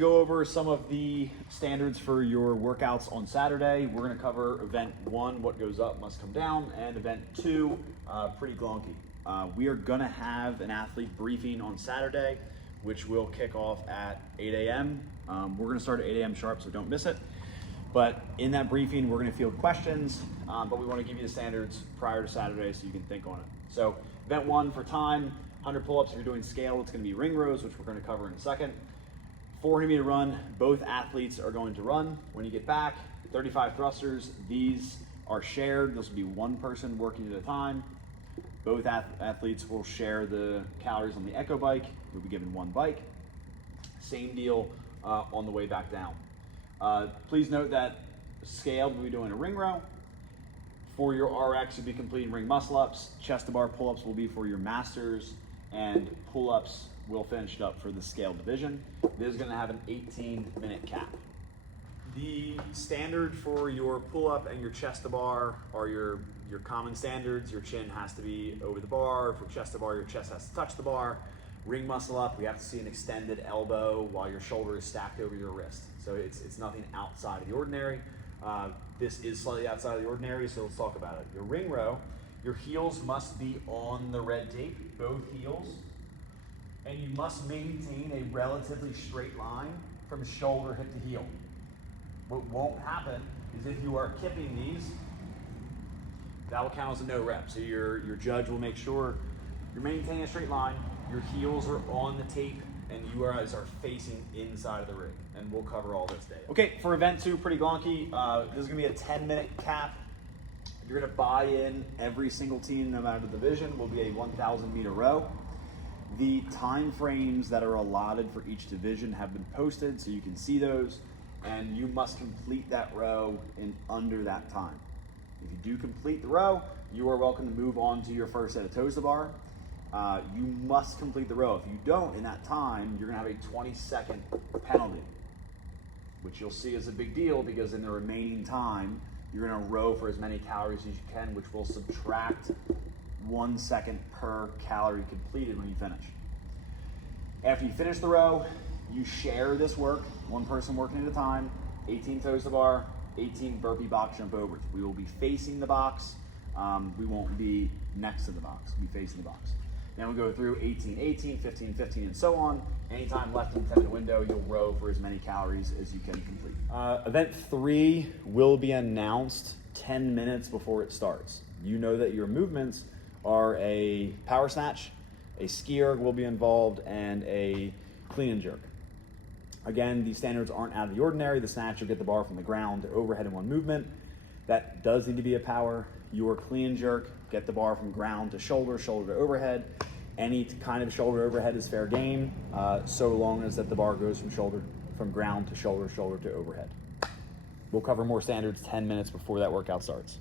go over some of the standards for your workouts on Saturday. We're going to cover event 1, what goes up must come down, and event 2, pretty glunky. We are going to have an athlete briefing on Saturday, which will kick off at 8 a.m. We're going to start at 8 a.m. sharp, so don't miss it. But in that briefing, we're going to field questions, but we want to give you the standards prior to Saturday so you can think on it. So event 1 for time, 100 pull-ups. If you're doing scale, it's going to be ring rows, which we're going to cover in a second. 400-meter run, both athletes are going to run. When you get back, 35 thrusters. These are shared. This will be one person working at a time. Both athletes will share the calories on the Echo bike. You'll be given one bike. Same deal on the way back down. Please note that scaled, we'll be doing a ring row. For your RX, you'll be completing ring muscle-ups. Chest-to-bar pull-ups will be for your masters, and pull-ups will finish it up for the scale division. This is going to have an 18-minute cap. The standard for your pull-up and your chest-to-bar are your common standards. Your chin has to be over the bar. For chest-to-bar, your chest has to touch the bar. Ring muscle-up, we have to see an extended elbow while your shoulder is stacked over your wrist. So it's nothing outside of the ordinary. This is slightly outside of the ordinary, so let's talk about it. Your ring row, your heels must be on the red tape, both heels. And you must maintain a relatively straight line from shoulder, hip to heel. What won't happen is if you are kipping these, that will count as a no rep. So your judge will make sure you're maintaining a straight line, your heels are on the tape, and you guys are facing inside of the rig. And we'll cover all this day. Okay, for event 2, pretty glunky. This is gonna be a 10-minute cap. If you're gonna buy in, every single team, no matter the division, will be a 1,000-meter row. The time frames that are allotted for each division have been posted, so you can see those, and you must complete that row in under that time. If you do complete the row, you are welcome to move on to your first set of toes to bar. You must complete the row. If you don't in that time, you're gonna have a 20-second penalty, which you'll see as a big deal because in the remaining time, you're gonna row for as many calories as you can, which will subtract 1 second per calorie completed when you finish. After you finish the row, you share this work, one person working at a time, 18 toes to bar, 18 burpee box jump overs. We will be facing the box. We won't be next to the box. We'll be facing the box. Then we'll go through 18, 18, 15, 15, and so on. Anytime left in the 10-minute window, you'll row for as many calories as you can complete. Event 3 will be announced 10 minutes before it starts. You know that your movements are a power snatch, a ski erg will be involved, and a clean and jerk. Again, these standards aren't out of the ordinary. The snatch, you'll get the bar from the ground to overhead in one movement. That does need to be a power. Your clean and jerk, get the bar from ground to shoulder, shoulder to overhead. Any kind of shoulder overhead is fair game, so long as that the bar goes from ground to shoulder, shoulder to overhead. We'll cover more standards 10 minutes before that workout starts.